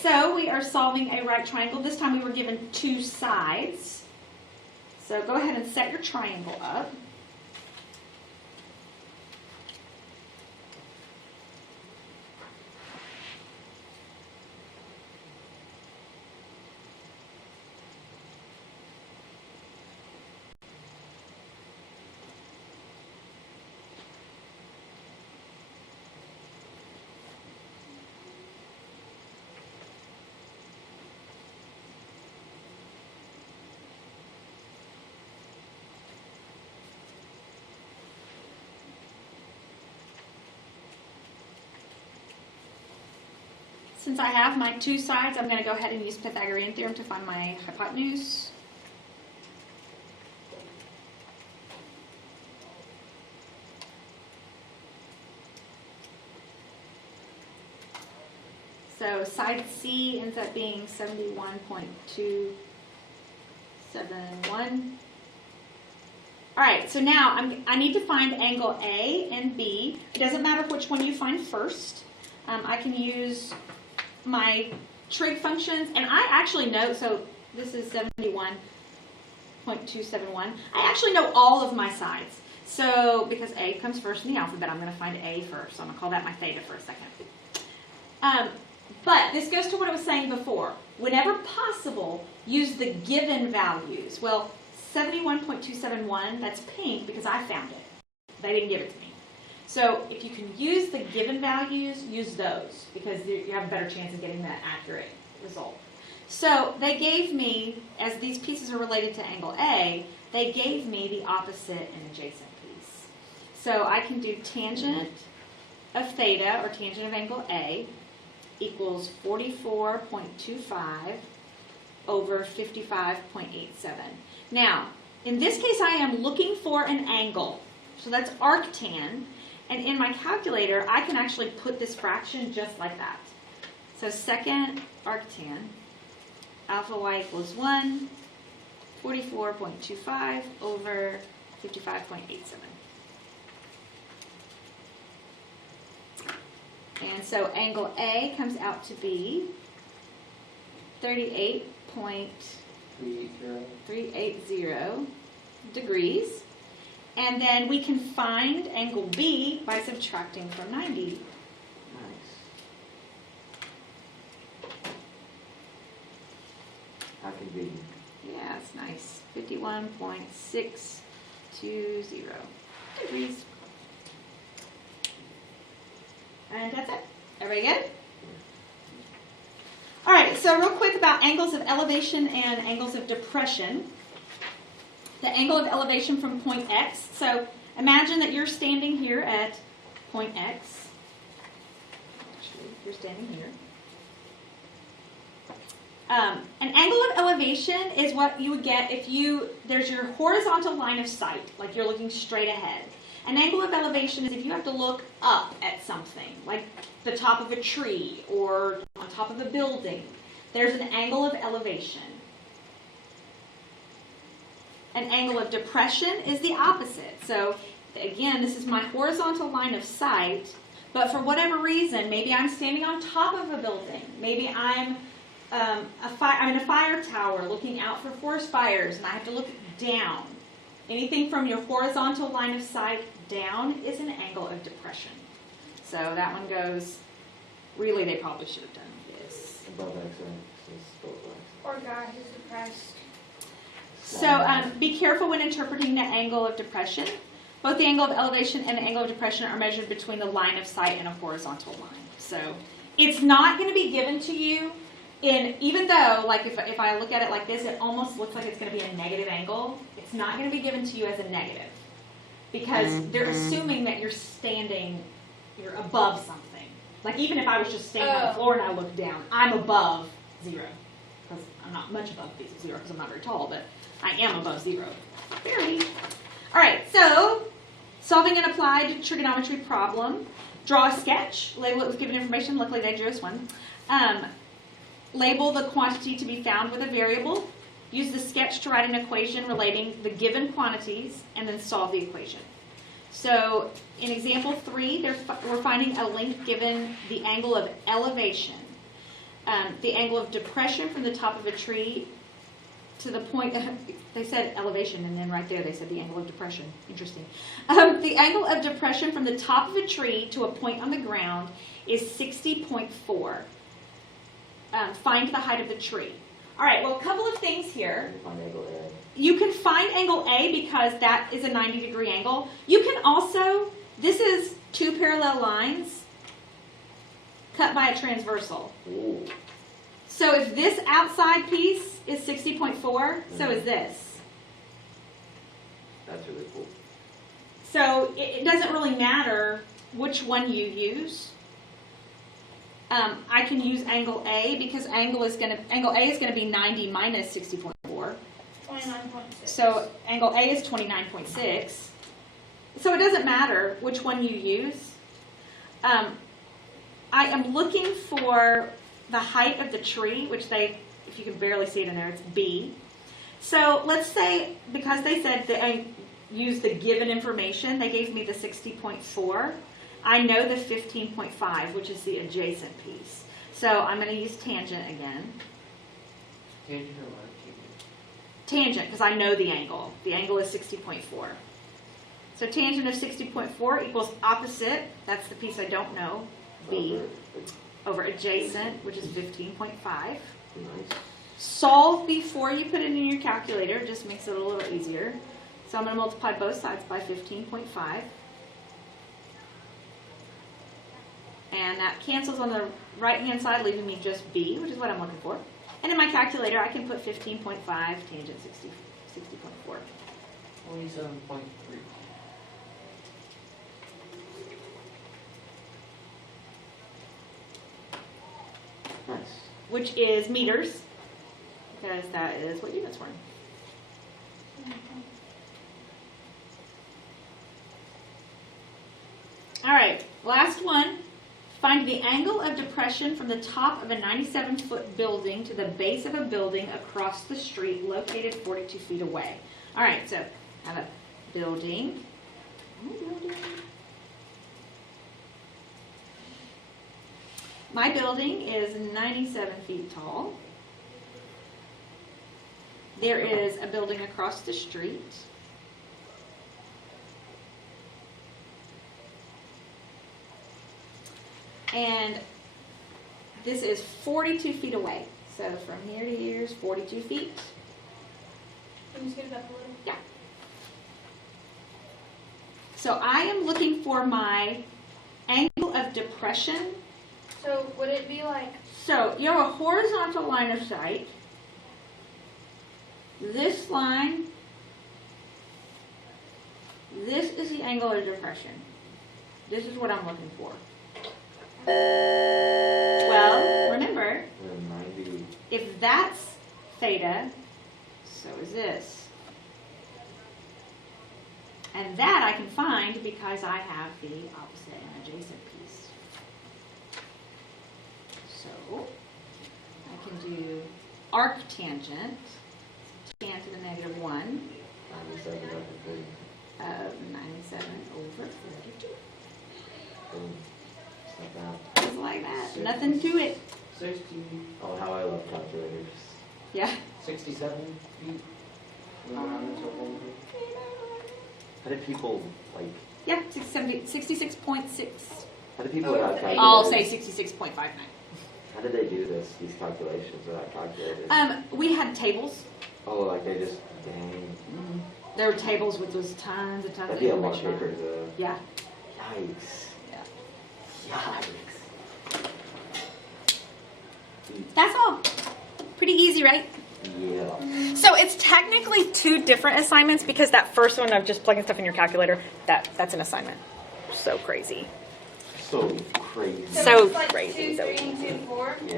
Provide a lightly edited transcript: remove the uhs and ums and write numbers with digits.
so we are solving a right triangle. This time we were given two sides. So go ahead and set your triangle up. Since I have my two sides, I'm going to go ahead and use Pythagorean theorem to find my hypotenuse. So side C ends up being 71.271. All right, so now I need to find angle A and B. It doesn't matter which one you find first. I can use my trig functions, and I actually know, so this is 71.271. I actually know all of my sides. So because A comes first in the alphabet, I'm going to find A first. So I'm going to call that my theta for a second. But this goes to what I was saying before. Whenever possible, use the given values. Well, 71.271, that's pink because I found it. They didn't give it to me. So if you can use the given values, use those because you have a better chance of getting that accurate result. So they gave me, as these pieces are related to angle A, they gave me the opposite and adjacent piece. So I can do tangent of theta, or tangent of angle A, equals 44.25 over 55.87. Now, in this case, I am looking for an angle. So that's arctan. And in my calculator, I can actually put this fraction just like that. So second arctan, alpha y equals 1, 44.25 over 55.87. And so angle A comes out to be 38.380 degrees. And then we can find angle B by subtracting from 90. Nice. How convenient. Yeah, it's nice. 51.620 degrees. And that's it. Everybody good? All right, so real quick about angles of elevation and angles of depression. The angle of elevation from point X. So imagine that you're standing here at point X. Actually, you're standing here. An angle of elevation is what you would get if there's your horizontal line of sight, like you're looking straight ahead. An angle of elevation is if you have to look up at something, like the top of a tree or on top of a building. There's an angle of elevation. An angle of depression is the opposite. So again, this is my horizontal line of sight, but for whatever reason, maybe I'm standing on top of a building. Maybe I'm in a fire tower looking out for forest fires, and I have to look down. Anything from your horizontal line of sight down is an angle of depression. So that one goes, really they probably should have done this. Above x-axis, both axes. Or guy who's depressed. So be careful when interpreting the angle of depression. Both the angle of elevation and the angle of depression are measured between the line of sight and a horizontal line. So it's not going to be given to you even though, like if I look at it like this, it almost looks like it's going to be a negative angle. It's not going to be given to you as a negative because they're assuming that you're above something. Like even if I was just standing on the floor and I looked down, I'm above 0. Because I'm not much above 0 because I'm not very tall, but I am above 0. Very. All right, so solving an applied trigonometry problem. Draw a sketch. Label it with given information. Luckily, they drew us one. Label the quantity to be found with a variable. Use the sketch to write an equation relating the given quantities, and then solve the equation. So in example 3, we're finding a length given the angle of elevation. the angle of depression from the top of a tree to the point, they said elevation, and then right there they said the angle of depression. Interesting. The angle of depression from the top of a tree to a point on the ground is 60.4. Find the height of the tree. All right, well, a couple of things here. Find angle A. You can find angle A because that is a 90-degree angle. You can also, this is two parallel lines cut by a transversal. Ooh. So if this outside piece is 60.4, so is this. That's really cool. So it doesn't really matter which one you use. I can use angle A because angle A is going to be 90 minus 60.4. 29.6. So angle A is 29.6. So it doesn't matter which one you use. I am looking for the height of the tree, which if you can barely see it in there, it's B. So let's say, because they said that I use the given information, they gave me the 60.4. I know the 15.5, which is the adjacent piece. So I'm going to use tangent again. Tangent or what? Tangent, because I know the angle. The angle is 60.4. So tangent of 60.4 equals opposite, that's the piece I don't know, B, over adjacent, which is 15.5. Nice. Solve before you put it in your calculator, it just makes it a little easier. So I'm going to multiply both sides by 15.5. And that cancels on the right-hand side, leaving me just B, which is what I'm looking for. And in my calculator, I can put 15.5 tangent 60.4. 27.3. Nice. Which is meters, because that is what units were in. All right, last one. Find the angle of depression from the top of a 97-foot building to the base of a building across the street located 42 feet away. All right, so I have a building. My building is 97 feet tall. There is a building across the street. And this is 42 feet away. So from here to here is 42 feet. Can you scoot it up a little? Yeah. So I am looking for my angle of depression. So would it be like, So you have a horizontal line of sight. This line, this is the angle of depression. This is what I'm looking for. Well, remember, 90. if that's theta, so is this. And that I can find because I have the opposite and adjacent piece. So I can do arctangent, tan to the negative 1 97 over 40. of 97 over 42. Boom. Just like that. Just like that. Nothing to it. 60, Oh, how I love calculators. Yeah. 67 feet. Around the total. How did people, like, Yeah, 66.6. how did people have calculators? I'll say 66.59. How did they do these calculations without calculators? We had tables. Oh, like they just, dang. There were tables with just tons and tons That'd of be a lot information. quicker to, Yeah. yikes. Yeah. Yikes. That's all. Pretty easy, right? Yeah. So it's technically two different assignments because that first one of just plugging stuff in your calculator, that's an assignment. So crazy. So crazy. So it's like crazy, 2, so 3, and 2, 4? Yeah.